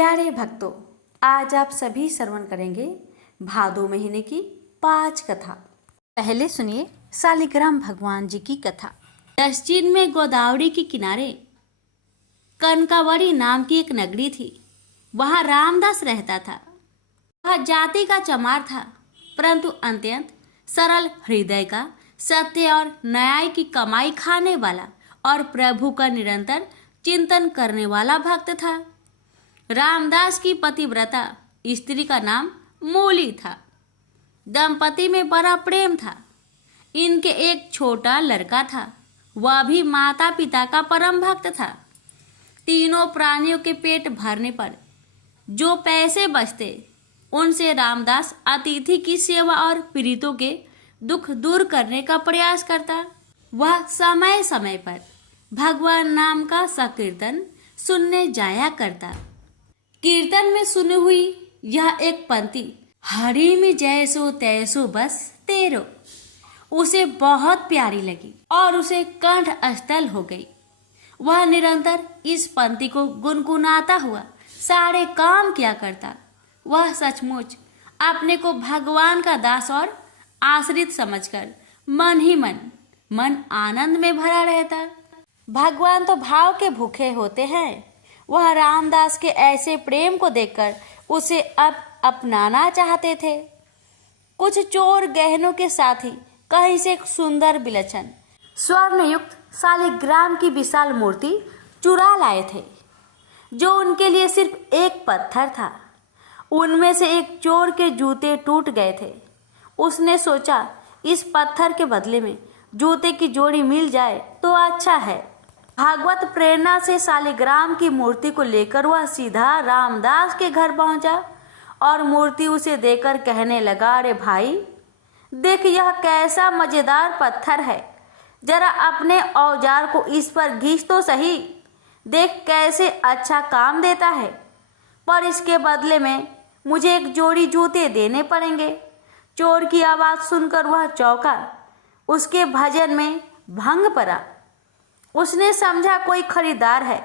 प्यारे भक्तों, आज आप सभी श्रवण करेंगे भादो महीने की 5 कथा। पहले सुनिए शालिग्राम भगवान जी की कथा। दक्षिण में गोदावरी के किनारे कनकावरी नाम की एक नगरी थी। वहाँ रामदास रहता था। वह जाति का चमार था, परंतु अत्यंत सरल हृदय का, सत्य और न्याय की कमाई खाने वाला और प्रभु का निरंतर चिंतन करने वाला भक्त था। रामदास की पतिव्रता स्त्री का नाम मूली था। दंपति में बड़ा प्रेम था। इनके एक छोटा लड़का था, वह भी माता पिता का परम भक्त था। तीनों प्राणियों के पेट भरने पर जो पैसे बचते, उनसे रामदास अतिथि की सेवा और पीड़ितों के दुख दूर करने का प्रयास करता। वह समय समय पर भगवान नाम का संकीर्तन सुनने जाया करता। कीर्तन में सुनी हुई यह एक पंक्ति, हरि में जैसो तैसो बस तेरो, उसे बहुत प्यारी लगी और उसे कंठ स्थल हो गई। वह निरंतर इस पंक्ति को गुनगुनाता हुआ सारे काम किया करता। वह सचमुच अपने को भगवान का दास और आश्रित समझकर मन ही मन आनंद में भरा रहता। भगवान तो भाव के भूखे होते हैं। वह रामदास के ऐसे प्रेम को देखकर उसे अब अपनाना चाहते थे। कुछ चोर गहनों के साथ ही कहीं से एक सुंदर विलक्षण स्वर्णयुक्त शालिग्राम की विशाल मूर्ति चुरा लाए थे, जो उनके लिए सिर्फ एक पत्थर था। उनमें से एक चोर के जूते टूट गए थे। उसने सोचा, इस पत्थर के बदले में जूते की जोड़ी मिल जाए तो अच्छा है। भागवत प्रेरणा से शालिग्राम की मूर्ति को लेकर वह सीधा रामदास के घर पहुंचा और मूर्ति उसे देकर कहने लगा, अरे भाई देख, यह कैसा मजेदार पत्थर है, जरा अपने औजार को इस पर घिस तो सही, देख कैसे अच्छा काम देता है, पर इसके बदले में मुझे एक जोड़ी जूते देने पड़ेंगे। चोर की आवाज़ सुनकर वह चौंका। उसके भजन में भंग पड़ा। उसने समझा कोई खरीदार है।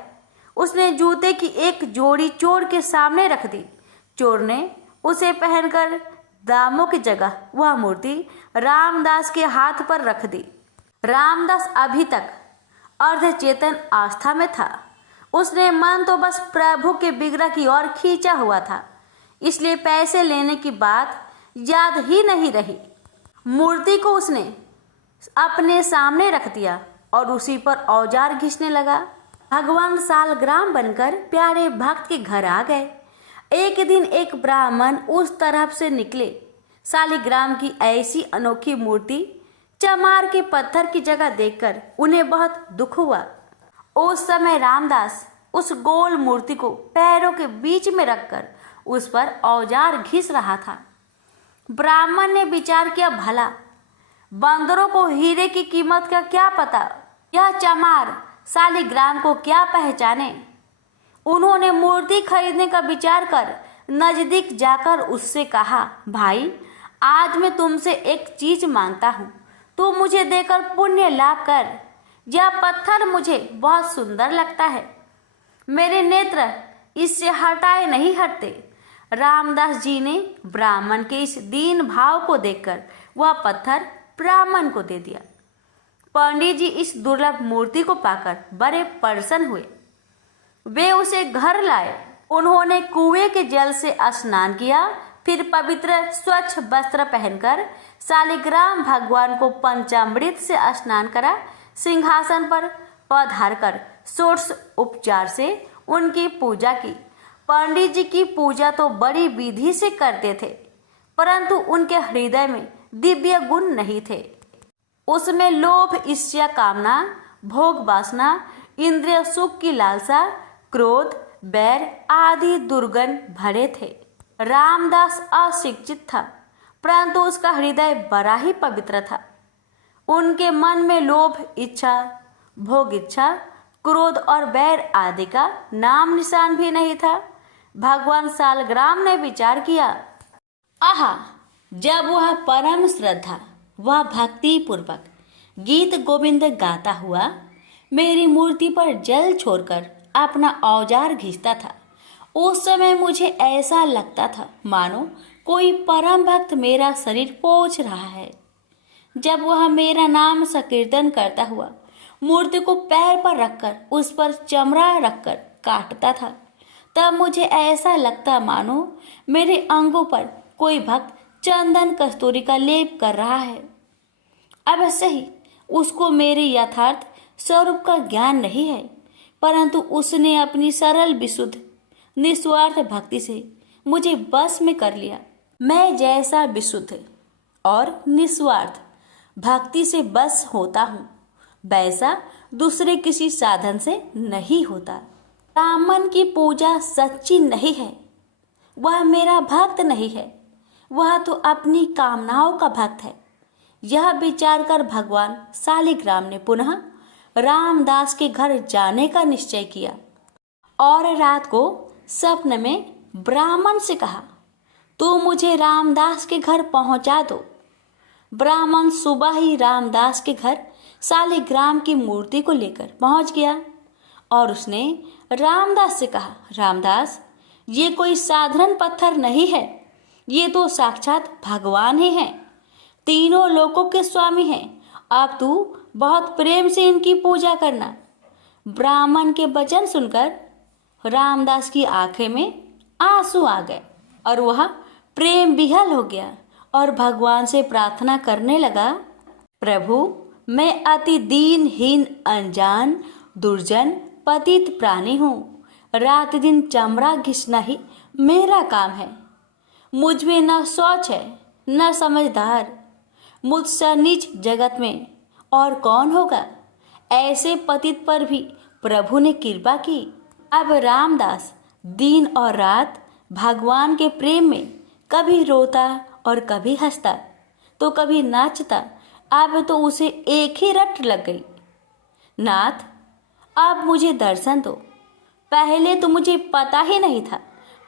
उसने जूते की एक जोड़ी चोर के सामने रख दी। चोर ने उसे पहनकर दामों की जगह वह मूर्ति रामदास के हाथ पर रख दी। रामदास अभी तक अर्धचेतन आस्था में था। उसने मन तो बस प्रभु के विग्रह की ओर खींचा हुआ था, इसलिए पैसे लेने की बात याद ही नहीं रही। मूर्ति को उसने अपने सामने रख दिया और उसी पर औजार घिसने लगा। भगवान शालग्राम बनकर प्यारे भक्त के घर आ गए। एक दिन एक ब्राह्मण उस तरफ से निकले। शालिग्राम की ऐसी अनोखी मूर्ति चमार के पत्थर की जगह देखकर उन्हें बहुत दुख हुआ। उस समय रामदास उस गोल मूर्ति को पैरों के बीच में रखकर उस पर औजार घिस रहा था। ब्राह्मण ने विचार किया, भला बंदरों को हीरे की कीमत का क्या पता, यह चमार शालिग्राम को क्या पहचाने। उन्होंने मूर्ति खरीदने का विचार कर नजदीक जाकर उससे कहा, भाई आज मैं तुमसे एक चीज मांगता हूँ, तू मुझे देकर पुण्य लाभ कर। यह पत्थर मुझे बहुत सुंदर लगता है, मेरे नेत्र इससे हटाए नहीं हटते। रामदास जी ने ब्राह्मण के इस दीन भाव को देखकर वह पत्थर ब्राह्मण को दे दिया। पंडित जी इस दुर्लभ मूर्ति को पाकर बड़े प्रसन्न हुए। वे उसे घर लाए। उन्होंने कुएं के जल से स्नान किया, फिर पवित्र स्वच्छ वस्त्र पहनकर शालिग्राम भगवान को पंचामृत से स्नान करा। सिंहासन पर पधार कर षोडश उपचार से उनकी पूजा की। पंडित जी की पूजा तो बड़ी विधि से करते थे, परंतु उनके हृदय में दिव्य गुण नहीं थे। उसमें लोभ, ईर्ष्या, कामना, भोग वासना, इंद्रिय सुख की लालसा, क्रोध, बैर आदि दुर्गुण भरे थे। रामदास अशिक्षित था, परंतु उसका हृदय बड़ा ही पवित्र था। उनके मन में लोभ इच्छा, भोग इच्छा, क्रोध और बैर आदि का नाम निशान भी नहीं था। भगवान शालग्राम ने विचार किया, आहा, जब वह परम श्रद्धा वह भक्ति पूर्वक गीत गोविंद गाता हुआ मेरी मूर्ति पर जल छोड़कर अपना औजार घिसता था उस समय मुझे ऐसा लगता था मानो कोई परम भक्त मेरा शरीर पोंछ रहा है। जब वह मेरा नाम संकीर्तन करता हुआ मूर्ति को पैर पर रखकर उस पर चमड़ा रखकर काटता था, तब मुझे ऐसा लगता मानो मेरे अंगों पर कोई भक्त चंदन कस्तूरी का लेप कर रहा है। अवश्य ही उसको मेरे यथार्थ स्वरूप का ज्ञान नहीं है, परंतु उसने अपनी सरल विशुद्ध निस्वार्थ भक्ति से मुझे बस में कर लिया। मैं जैसा विशुद्ध और निस्वार्थ भक्ति से बस होता हूँ, वैसा दूसरे किसी साधन से नहीं होता। ब्राह्मण की पूजा सच्ची नहीं है, वह मेरा भक्त नहीं है, वह तो अपनी कामनाओं का भक्त है। यह विचार कर भगवान शालिग्राम ने पुनः रामदास के घर जाने का निश्चय किया और रात को स्वप्न में ब्राह्मण से कहा, तू मुझे रामदास के घर पहुंचा दो। ब्राह्मण सुबह ही रामदास के घर शालिग्राम की मूर्ति को लेकर पहुंच गया और उसने रामदास से कहा, रामदास, ये कोई साधारण पत्थर नहीं है, ये तो साक्षात भगवान ही हैं, तीनों लोकों के स्वामी हैं। अब तू बहुत प्रेम से इनकी पूजा करना। ब्राह्मण के वचन सुनकर रामदास की आंखें में आंसू आ गए और वह प्रेम विह्वल हो गया और भगवान से प्रार्थना करने लगा, प्रभु, मैं अति दीनहीन अनजान दुर्जन पतित प्राणी हूँ। रात दिन चमड़ा घिसना ही मेरा काम है। मुझ में न सोच है न समझदार। मुझसे नीच जगत में और कौन होगा। ऐसे पतित पर भी प्रभु ने कृपा की। अब रामदास दिन और रात भगवान के प्रेम में कभी रोता और कभी हंसता तो कभी नाचता। अब तो उसे एक ही रट लग गई, नाथ, अब मुझे दर्शन दो। पहले तो मुझे पता ही नहीं था,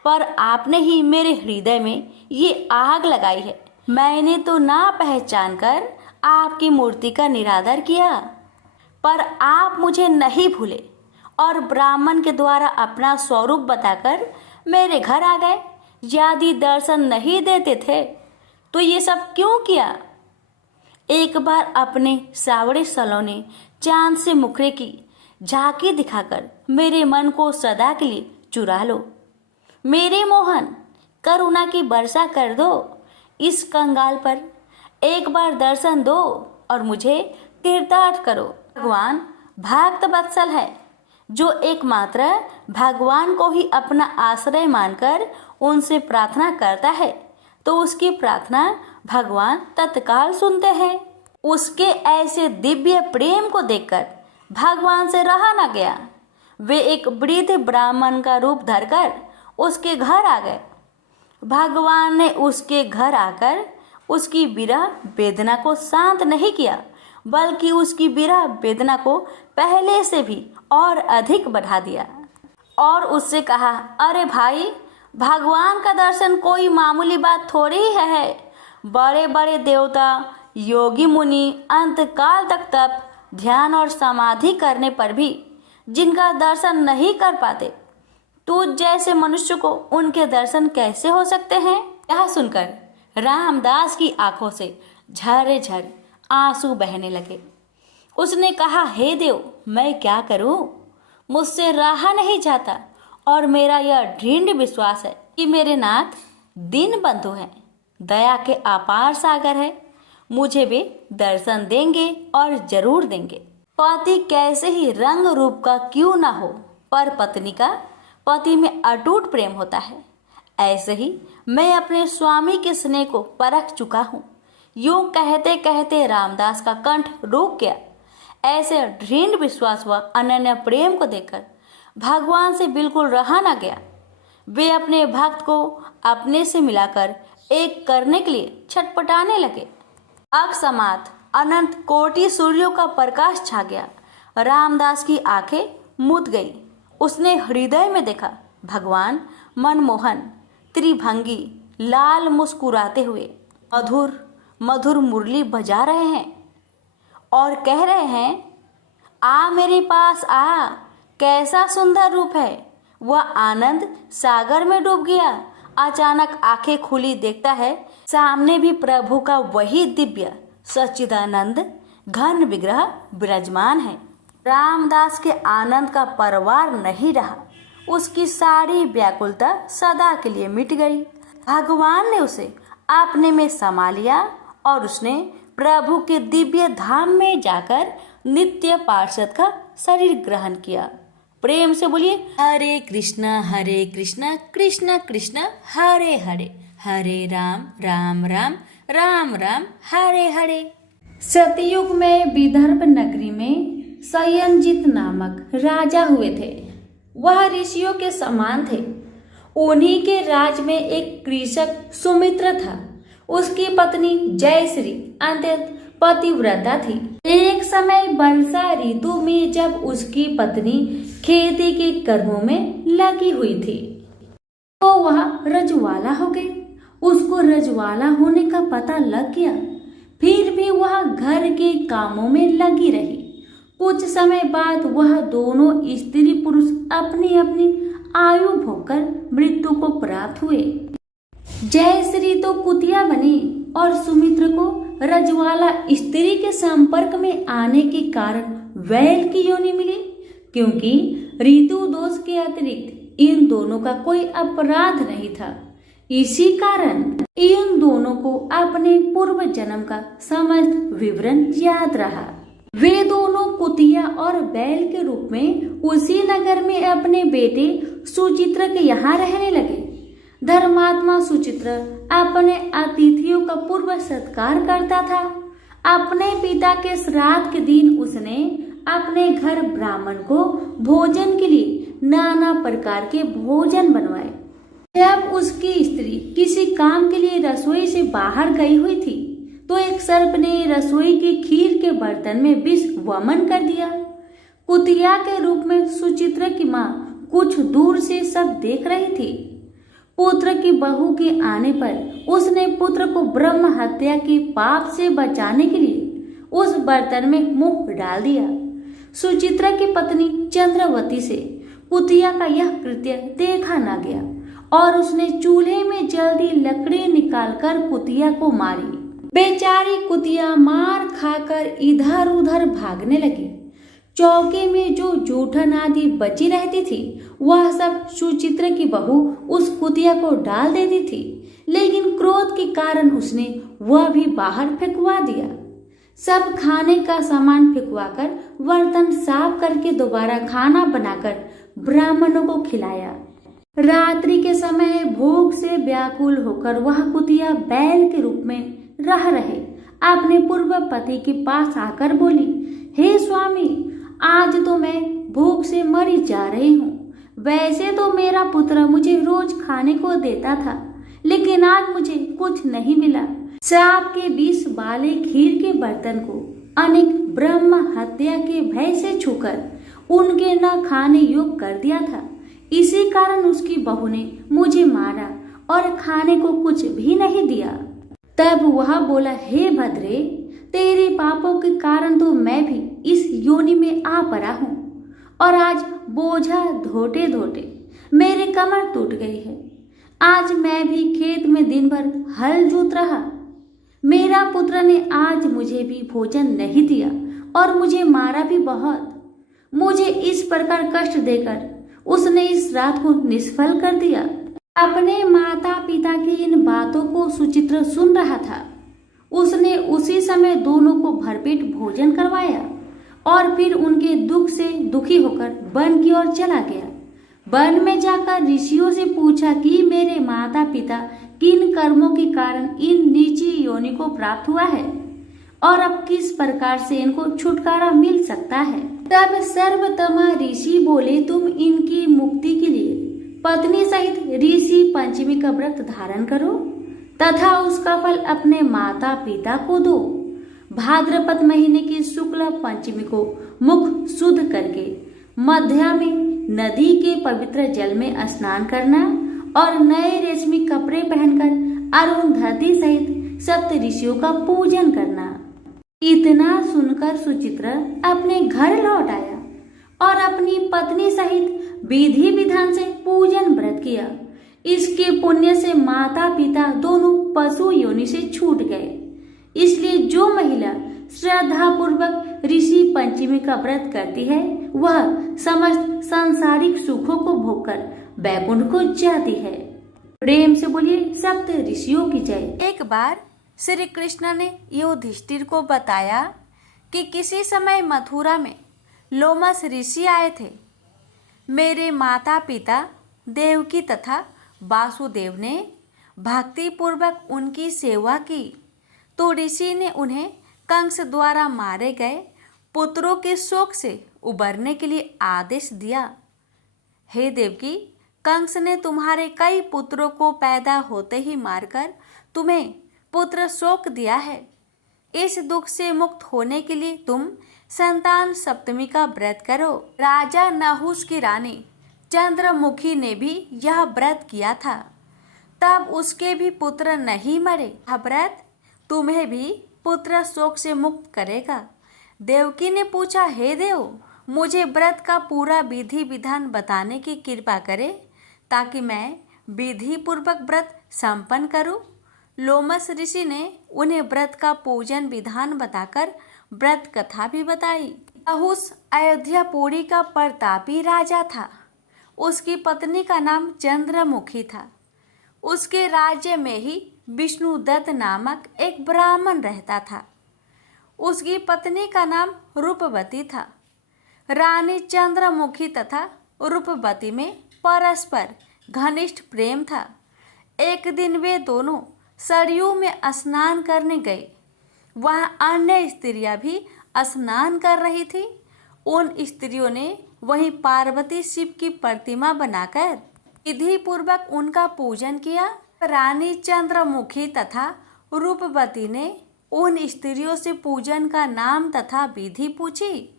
पर आपने ही मेरे हृदय में ये आग लगाई है। मैंने तो ना पहचान कर आपकी मूर्ति का निरादर किया, पर आप मुझे नहीं भूले और ब्राह्मण के द्वारा अपना स्वरूप बताकर मेरे घर आ गए। यदि दर्शन नहीं देते थे तो ये सब क्यों किया। एक बार अपने सावड़े सलोने चांद से मुखड़े की झांकी दिखाकर मेरे मन को सदा के लिए चुरा लो। मेरे मोहन, करुणा की वर्षा कर दो इस कंगाल पर। एक बार दर्शन दो और मुझे कृतार्थ करो। भगवान भक्त वत्सल है, जो एकमात्र भगवान को ही अपना आश्रय मानकर उनसे प्रार्थना करता है तो उसकी प्रार्थना भगवान तत्काल सुनते हैं। उसके ऐसे दिव्य प्रेम को देखकर भगवान से रहा न गया। वे एक वृद्ध ब्राह्मण का रूप धरकर उसके घर आ गए। भगवान ने उसके घर आकर उसकी विरह वेदना को शांत नहीं किया, बल्कि उसकी विरह वेदना को पहले से भी और अधिक बढ़ा दिया और उससे कहा, अरे भाई, भगवान का दर्शन कोई मामूली बात थोड़ी ही है। बड़े बड़े देवता, योगी मुनि अंतकाल तक तप, ध्यान और समाधि करने पर भी जिनका दर्शन नहीं कर पाते, तुझ जैसे मनुष्य को उनके दर्शन कैसे हो सकते हैं। यह सुनकर रामदास की आंखों से झर झर आंसू बहने लगे। उसने कहा, हे देव, मैं क्या करूं? मुझसे रहा नहीं जाता और मेरा यह दृढ़ विश्वास है कि मेरे नाथ दीन बंधु हैं, दया के अपार सागर है। मुझे वे दर्शन देंगे और जरूर देंगे। पति कैसे ही रंग रूप का क्यों ना हो, पर पत्नी का पति में अटूट प्रेम होता है। ऐसे ही मैं अपने स्वामी के स्नेह को परख चुका हूँ। यूं कहते कहते रामदास का कंठ रुक गया। ऐसे दृढ़ विश्वास व अनन्य प्रेम को देखकर भगवान से बिल्कुल रहा न गया। वे अपने भक्त को अपने से मिलाकर एक करने के लिए छटपटाने लगे। अकस्मात अनंत कोटि सूर्यों का प्रकाश छा गया। रामदास की आंखें मूंद गई। उसने हृदय में देखा, भगवान मनमोहन त्रिभंगी लाल मुस्कुराते हुए मधुर मधुर मुरली बजा रहे हैं और कह रहे हैं, आ मेरे पास आ, कैसा सुंदर रूप है, वह आनंद सागर में डूब गया। अचानक आंखें खुली, देखता है सामने भी प्रभु का वही दिव्य सच्चिदानंद घन विग्रह विराजमान है। रामदास के आनंद का परवार नहीं रहा। उसकी सारी व्याकुलता सदा के लिए मिट गई। भगवान ने उसे अपने में समा लिया और उसने प्रभु के दिव्य धाम में जाकर नित्य पार्षद का शरीर ग्रहण किया। प्रेम से बोलिए हरे कृष्णा कृष्ण कृष्ण हरे हरे, हरे राम राम राम राम राम हरे हरे। सतयुग में विदर्भ नगरी में सयंजित नामक राजा हुए थे। वह ऋषियों के समान थे। उन्हीं के राज में एक कृषक सुमित्र था। उसकी पत्नी जयश्री अत्यंत पतिव्रता थी। एक समय वर्षा ऋतु में जब उसकी पत्नी खेती के कर्मों में लगी हुई थी तो वह रजवाला हो गई। उसको रजवाला होने का पता लग गया, फिर भी वह घर के कामों में लगी रही। कुछ समय बाद वह दोनों स्त्री पुरुष अपनी अपनी आयु भोगकर मृत्यु को प्राप्त हुए। जयश्री तो कुतिया बनी और सुमित्र को रजवाला स्त्री के संपर्क में आने के कारण बैल की योनि मिली, क्योंकि ऋतु दोष के अतिरिक्त इन दोनों का कोई अपराध नहीं था। इसी कारण इन दोनों को अपने पूर्व जन्म का समस्त विवरण याद रहा। वे दोनों कुतिया और बैल के रूप में उसी नगर में अपने बेटे सुचित्र के यहाँ रहने लगे। धर्मात्मा सुचित्र अपने अतिथियों का पूर्व सत्कार करता था। अपने पिता के श्राद्ध के दिन उसने अपने घर ब्राह्मण को भोजन के लिए नाना प्रकार के भोजन बनवाए। जब उसकी स्त्री किसी काम के लिए रसोई से बाहर गई हुई थी तो एक सर्प ने रसोई की खीर के बर्तन में विष वमन कर दिया। कुतिया के रूप में सुचित्र की माँ कुछ दूर से सब देख रही थी। पुत्र की बहू के आने पर उसने पुत्र को ब्रह्म हत्या के पाप से बचाने के लिए उस बर्तन में मुंह डाल दिया। सुचित्रा की पत्नी चंद्रवती से कुतिया का यह कृत्य देखा न गया और उसने चूल्हे में जल्दी लकड़ी निकालकर कुतिया को मारी। बेचारी कुतिया मार खाकर इधर उधर भागने लगी। चौके में जो जूठन आदि बची रहती थी वह सब सुचित्र की बहू उस कुतिया को डाल देती थी, लेकिन क्रोध के कारण उसने वह भी बाहर फेंकवा दिया। सब खाने का सामान फेंकवाकर बर्तन साफ करके दोबारा खाना बनाकर ब्राह्मणों को खिलाया। रात्रि के समय भूख से व्याकुल होकर वह कुतिया बैल के रूप में रह रहे अपने पूर्व पति के पास आकर बोली, हे स्वामी, आज तो मैं भूख से मरी जा रही हूँ। वैसे तो मेरा पुत्र मुझे रोज खाने को देता था, लेकिन आज मुझे कुछ नहीं मिला। सांप के विष वाले खीर के बर्तन को अनेक ब्रह्म हत्या के भय से छूकर उनके न खाने योग्य कर दिया था। इसी कारण उसकी बहू ने मुझे मारा और खाने को कुछ भी नहीं दिया। तब वह बोला, हे भद्रे, तेरे पापों के कारण तो मैं भी इस योनि में आ पड़ा हूँ और आज बोझा ढोते ढोते मेरे कमर टूट गई है। आज मैं भी खेत में दिन भर हल जोत रहा। मेरा पुत्र ने आज मुझे भी भोजन नहीं दिया और मुझे मारा भी बहुत। मुझे इस प्रकार कष्ट देकर उसने इस रात को निष्फल कर दिया। अपने माता पिता की इन बातों को सुचित्र सुन रहा था। उसने उसी समय दोनों को भरपेट भोजन करवाया और फिर उनके दुख से दुखी होकर वन की ओर चला गया। वन में जाकर ऋषियों से पूछा कि मेरे माता पिता किन कर्मों के कारण इन नीची योनि को प्राप्त हुआ है और अब किस प्रकार से इनको छुटकारा मिल सकता है। तब सर्वतमा ऋषि बोले, तुम इनकी मुक्ति के लिए पत्नी सहित ऋषि पंचमी का व्रत धारण करो तथा उसका फल अपने माता पिता को दो। भाद्रपद महीने की शुक्ल पंचमी को मुख शुद्ध करके मध्या में नदी के पवित्र जल में स्नान करना और नए रेशमी कपड़े पहनकर अरुंधति सहित सप्त ऋषियों का पूजन करना। इतना सुनकर सुचित्र अपने घर लौट आया। और अपनी पत्नी सहित विधि विधान से पूजन व्रत किया। इसके पुण्य से माता पिता दोनों पशु योनि से छूट गए। इसलिए जो महिला श्रद्धा पूर्वक ऋषि पंचमी का व्रत करती है वह समस्त सांसारिक सुखों को भोगकर वैकुंठ को जाती है। प्रेम से बोलिए सप्त ऋषियों की जय। एक बार श्री कृष्ण ने युधिष्ठिर को बताया कि किसी समय मथुरा में लोमस ऋषि आए थे। मेरे माता पिता देवकी तथा वासुदेव ने भक्ति पूर्वक उनकी सेवा की तो ऋषि ने उन्हें कंस द्वारा मारे गए पुत्रों के शोक से उबरने के लिए आदेश दिया। हे देवकी, कंस ने तुम्हारे कई पुत्रों को पैदा होते ही मारकर तुम्हें पुत्र शोक दिया है। इस दुख से मुक्त होने के लिए तुम संतान सप्तमी का व्रत करो। राजा नहुस की रानी चंद्रमुखी ने भी यह व्रत किया था, तब उसके भी पुत्र नहीं मरे। यह व्रत तुम्हें भी पुत्र शोक से मुक्त करेगा। देवकी ने पूछा, हे देव, मुझे व्रत का पूरा विधि विधान बताने की कृपा करे ताकि मैं विधि पूर्वक व्रत संपन्न करूं। लोमस ऋषि ने उन्हें व्रत का पूजन विधान बताकर व्रत कथा भी बताई। नहुस अयोध्यापुरी का प्रतापी राजा था। उसकी पत्नी का नाम चंद्रमुखी था। उसके राज्य में ही विष्णुदत्त नामक एक ब्राह्मण रहता था। उसकी पत्नी का नाम रूपवती था। रानी चंद्रमुखी तथा रूपवती में परस्पर घनिष्ठ प्रेम था। एक दिन वे दोनों सरयू में स्नान करने गए। वहाँ अन्य स्त्रियां भी स्नान कर रही थी। उन स्त्रियों ने वहीं पार्वती शिव की प्रतिमा बनाकर विधि पूर्वक उनका पूजन किया। रानी चंद्रमुखी तथा रूपवती ने उन स्त्रियों से पूजन का नाम तथा विधि पूछी।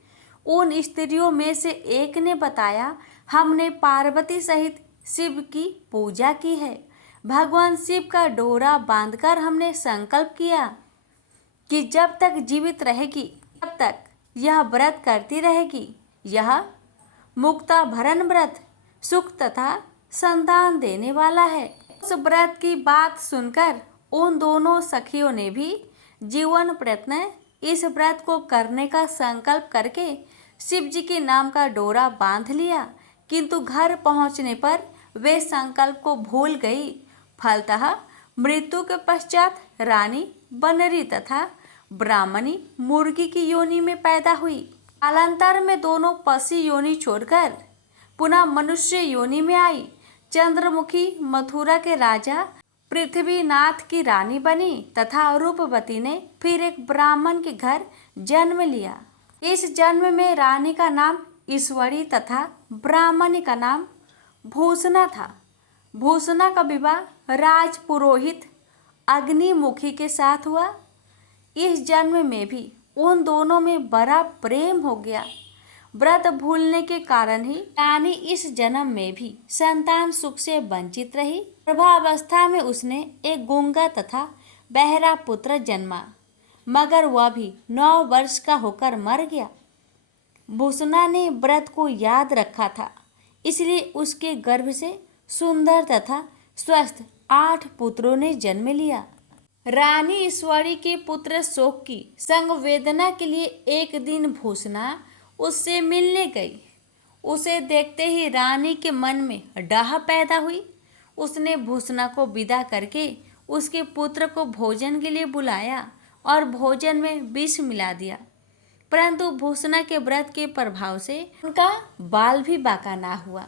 उन स्त्रियों में से एक ने बताया, हमने पार्वती सहित शिव की पूजा की है। भगवान शिव का डोरा बांधकर हमने संकल्प किया कि जब तक जीवित रहेगी तब तक यह व्रत करती रहेगी। यह मुक्ता भरण व्रत सुख तथा संतान देने वाला है। उस व्रत की बात सुनकर उन दोनों सखियों ने भी जीवन प्रयत्न इस व्रत को करने का संकल्प करके शिव जी के नाम का डोरा बांध लिया, किंतु घर पहुंचने पर वे संकल्प को भूल गई। फलतः मृत्यु के पश्चात रानी बनरी तथा ब्राह्मणी मुर्गी की योनि में पैदा हुई। कालांतर में दोनों पशु योनि छोड़कर पुनः मनुष्य योनि में आई। चंद्रमुखी मथुरा के राजा पृथ्वीनाथ की रानी बनी तथा रूपवती ने फिर एक ब्राह्मण के घर जन्म लिया। इस जन्म में रानी का नाम ईश्वरी तथा ब्राह्मणी का नाम भूषणा था। भूषणा का विवाह राज पुरोहित अग्निमुखी के साथ हुआ। इस जन्म में भी उन दोनों में बड़ा प्रेम हो गया। व्रत भूलने के कारण ही रानी इस जन्म में भी संतान सुख से वंचित रही। गर्भावस्था में उसने एक गूंगा तथा बहरा पुत्र जन्मा, मगर वह भी 9 वर्ष का होकर मर गया। भूषणा ने व्रत को याद रखा था, इसलिए उसके गर्भ से सुंदर तथा स्वस्थ 8 पुत्रों ने जन्म लिया। रानी ईश्वरी के पुत्र शोक की संवेदना के लिए एक दिन भूषणा उससे मिलने गई। उसे देखते ही रानी के मन में डाह पैदा हुई। उसने भूषणा को विदा करके उसके पुत्र को भोजन के लिए बुलाया और भोजन में विष मिला दिया, परंतु भूषणा के व्रत के प्रभाव से उनका बाल भी बाका ना हुआ।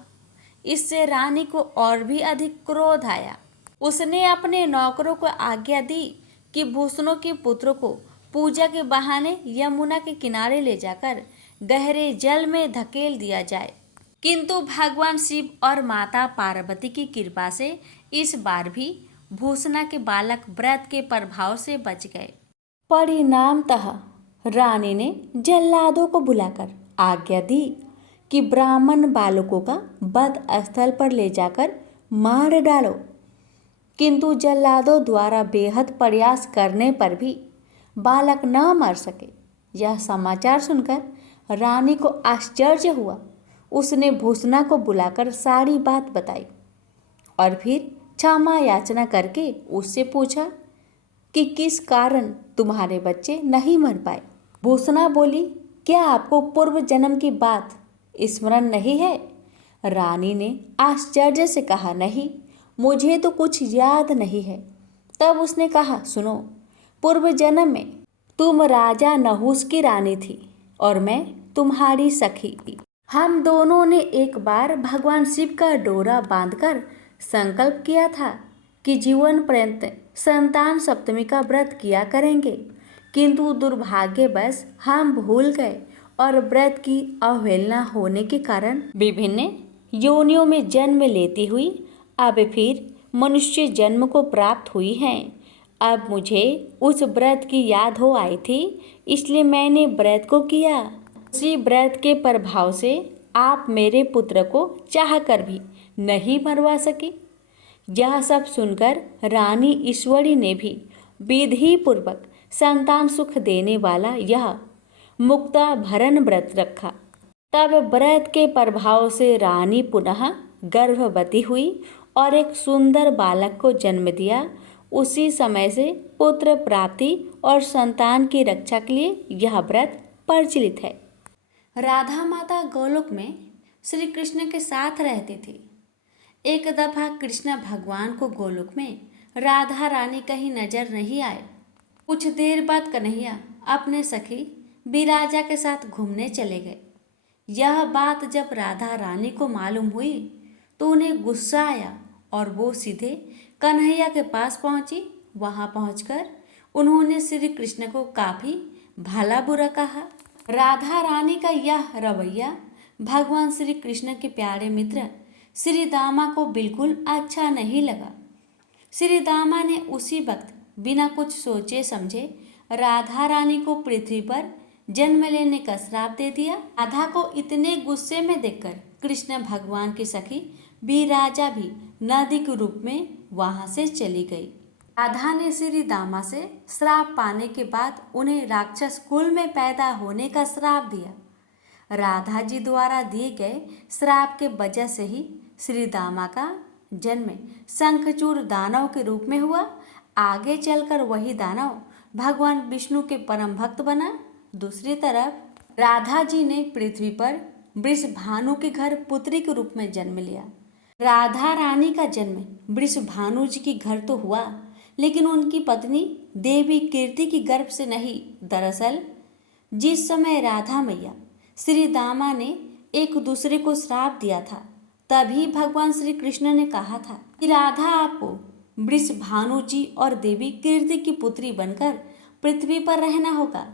इससे रानी को और भी अधिक क्रोध आया। उसने अपने नौकरों को आज्ञा दी कि भूषणों के पुत्र को पूजा के बहाने यमुना के किनारे ले जाकर गहरे जल में धकेल दिया जाए, किंतु भगवान शिव और माता पार्वती की कृपा से इस बार भी भूषणा के बालक व्रत के प्रभाव से बच गए। परिणामतः रानी ने जल्लादों को बुलाकर आज्ञा दी कि ब्राह्मण बालकों का वध स्थल पर ले जाकर मार डालो, किंतु जल्लादों द्वारा बेहद प्रयास करने पर भी बालक न मर सके। यह समाचार सुनकर रानी को आश्चर्य हुआ। उसने भूषणा को बुलाकर सारी बात बताई और फिर क्षमा याचना करके उससे पूछा कि किस कारण तुम्हारे बच्चे नहीं मर पाए। भूषणा बोली, क्या आपको पूर्व जन्म की बात स्मरण नहीं है? रानी ने आश्चर्य से कहा, नहीं, मुझे तो कुछ याद नहीं है। तब उसने कहा, सुनो, पूर्व जन्म में तुम राजा नहुस की रानी थी और मैं तुम्हारी सखी थी। हम दोनों ने एक बार भगवान शिव का डोरा बांधकर संकल्प किया था कि जीवन पर्यंत संतान सप्तमी का व्रत किया करेंगे, किंतु दुर्भाग्यवश हम भूल गए और व्रत की अवहेलना होने के कारण विभिन्न योनियों में जन्म लेती हुई अब फिर मनुष्य जन्म को प्राप्त हुई हैं। अब मुझे उस व्रत की याद हो आई थी, इसलिए मैंने व्रत को किया। उसी व्रत के प्रभाव से आप मेरे पुत्र को चाहकर भी नहीं मरवा सके। यह सब सुनकर रानी ईश्वरी ने भी विधि पूर्वक संतान सुख देने वाला यह मुक्ता भरण व्रत रखा। तब व्रत के प्रभाव से रानी पुनः गर्भवती हुई और एक सुंदर बालक को जन्म दिया। उसी समय से पुत्र प्राप्ति और संतान की रक्षा के लिए यह व्रत प्रचलित है। राधा माता गोलोक में श्री कृष्ण के साथ रहती थी। एक दफा कृष्ण भगवान को गोलोक में राधा रानी कहीं नजर नहीं आए। कुछ देर बाद कन्हैया अपने सखी विराजा के साथ घूमने चले गए। यह बात जब राधा रानी को मालूम हुई तो उन्हें गुस्सा आया और वो सीधे कन्हैया के पास पहुंची। वहां पहुंचकर उन्होंने श्री कृष्ण को काफी भला बुरा कहा। राधा रानी का यह रवैया भगवान श्री कृष्ण के प्यारे मित्र श्री दामा को बिल्कुल अच्छा नहीं लगा। श्री दामा ने उसी वक्त बिना कुछ सोचे समझे राधा रानी को पृथ्वी पर जन्म लेने का श्राप दे दिया। राधा को इतने गुस्से में देखकर कृष्ण भगवान की सखी विराजा भी नदी के रूप में वहां से चली गई। राधा ने श्री दामा से श्राप पाने के बाद उन्हें राक्षस कुल में पैदा होने का श्राप दिया। राधा जी द्वारा दिए गए श्राप के वजह से ही श्री दामा का जन्म शंखचूड़ दानव के रूप में हुआ। आगे चलकर वही दानव भगवान विष्णु के परम भक्त बना। दूसरी तरफ राधा जी ने पृथ्वी पर वृषभानु के घर पुत्री के रूप में जन्म लिया। राधा रानी का जन्म वृषभानु जी के घर तो हुआ, लेकिन उनकी पत्नी देवी कीर्ति की गर्भ से नहीं। दरअसल जिस समय राधा मैया श्री दामा ने एक दूसरे को श्राप दिया था, तभी भगवान श्री कृष्ण ने कहा था कि राधा आपको वृषभानु जी और देवी कीर्ति की पुत्री बनकर पृथ्वी पर रहना होगा।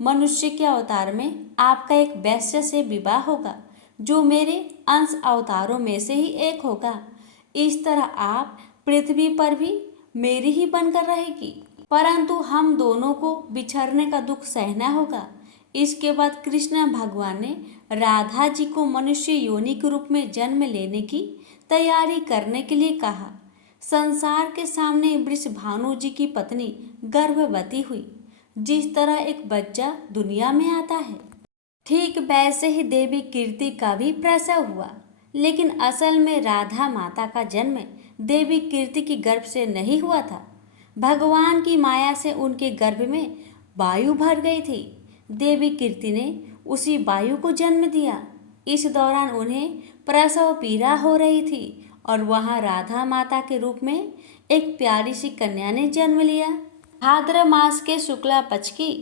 मनुष्य के अवतार में आपका एक वैश्य से विवाह होगा, जो मेरे अंश अवतारों में से ही एक होगा। इस तरह आप पृथ्वी पर भी मेरी ही बनकर रहेगी, परंतु हम दोनों को बिछड़ने का दुख सहना होगा। इसके बाद कृष्ण भगवान ने राधा जी को मनुष्य योनि के रूप में जन्म लेने की तैयारी करने के लिए कहा। संसार के सामने वृषभानु जी की पत्नी गर्भवती हुई। जिस तरह एक बच्चा दुनिया में आता है, ठीक वैसे ही देवी कीर्ति का भी प्रसव हुआ। लेकिन असल में राधा माता का जन्म देवी कीर्ति की गर्भ से नहीं हुआ था। भगवान की माया से उनके गर्भ में वायु भर गई थी। देवी कीर्ति ने उसी वायु को जन्म दिया। इस दौरान उन्हें प्रसव पीड़ा हो रही थी और वहाँ राधा माता के रूप में एक प्यारी सी कन्या ने जन्म लिया। भाद्र मास के शुक्ला पक्ष की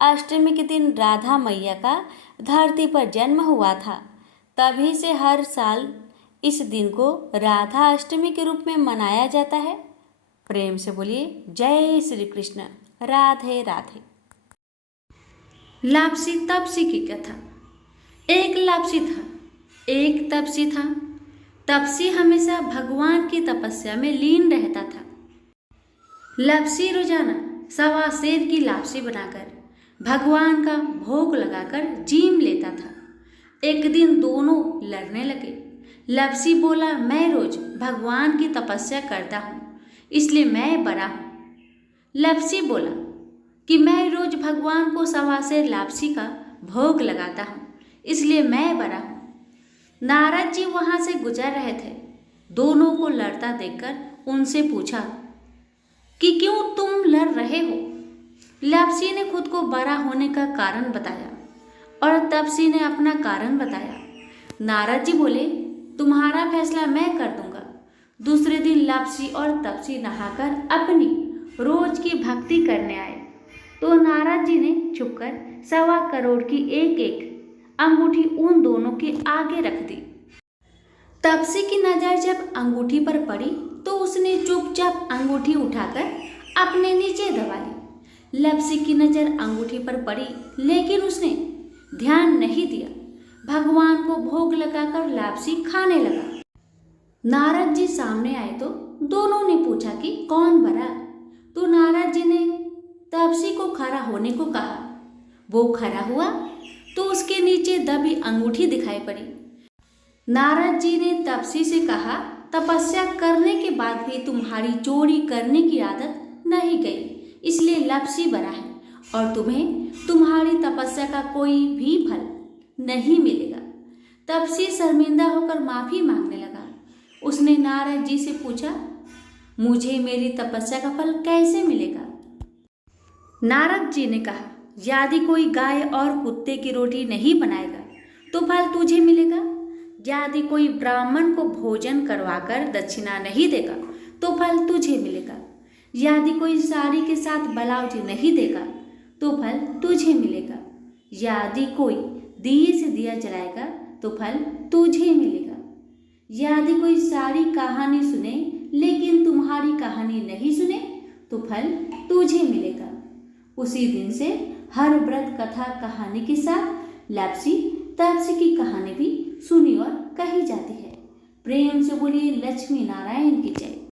अष्टमी के दिन राधा मैया का धरती पर जन्म हुआ था। तभी से हर साल इस दिन को राधा अष्टमी के रूप में मनाया जाता है। प्रेम से बोलिए जय श्री कृष्ण, राधे राधे। लापसी तपसी की कथा। एक लापसी था, एक तपसी था। तपसी हमेशा भगवान की तपस्या में लीन रहता था। लापसी रोजाना सवा सेर की लापसी बनाकर भगवान का भोग लगाकर जीम लेता था। एक दिन दोनों लड़ने लगे। लापसी बोला, मैं रोज भगवान की तपस्या करता हूँ, इसलिए मैं बड़ा हूँ। लापसी बोला कि मैं रोज भगवान को सवा सेर लापसी का भोग लगाता हूँ, इसलिए मैं बड़ा हूँ। नारद जी वहां से गुजर रहे थे। दोनों को लड़ता देखकर उनसे पूछा कि क्यों तुम लड़ रहे हो। लापसी ने खुद को बड़ा होने का कारण बताया और तपसी ने अपना कारण बताया। नारद जी बोले, तुम्हारा फैसला मैं कर दूंगा। दूसरे दिन लापसी और तपसी नहाकर अपनी रोज की भक्ति करने आए तो नारद जी ने छुपकर 1.25 करोड़ की एक एक अंगूठी उन दोनों के आगे रख दी। तपसी की नजर जब अंगूठी पर पड़ी तो उसने चुपचाप अंगूठी उठाकर अपने नीचे दबा ली। लापसी की नजर अंगूठी पर पड़ी लेकिन उसने ध्यान नहीं दिया। भगवान को भोग लगाकर लापसी खाने लगा। नारद जी सामने आए तो दोनों ने पूछा कि कौन बड़ा। तो नारद जी ने तपसी को खड़ा होने को कहा। वो खड़ा हुआ तो उसके नीचे दबी अंगूठी दिखाई पड़ी। नारद जी ने तपसी से कहा, तपस्या करने के बाद भी तुम्हारी चोरी करने की आदत नहीं गई, इसलिए लापसी बड़ा है और तुम्हें तुम्हारी तपस्या का कोई भी फल नहीं मिलेगा। तपसी शर्मिंदा होकर माफी मांगने लगा। उसने नारद जी से पूछा, मुझे मेरी तपस्या का फल कैसे मिलेगा। नारद जी ने कहा, यदि कोई गाय और कुत्ते की रोटी नहीं बनाएगा तो फल तुझे मिलेगा। यदि कोई ब्राह्मण को भोजन करवाकर दक्षिणा नहीं देगा तो फल तुझे मिलेगा। यदि कोई साड़ी के साथ ब्लाउज नहीं देगा तो फल तुझे मिलेगा। यदि कोई दिए से दिया जलाएगा तो फल तुझे मिलेगा। यदि कोई सारी कहानी सुने लेकिन तुम्हारी कहानी नहीं सुने तो फल तुझे मिलेगा। उसी दिन से हर व्रत कथा कहानी के साथ लापसी तपसी की कहानी भी सुनी और कही जाती है। प्रेम से बोलिए लक्ष्मी नारायण की जय।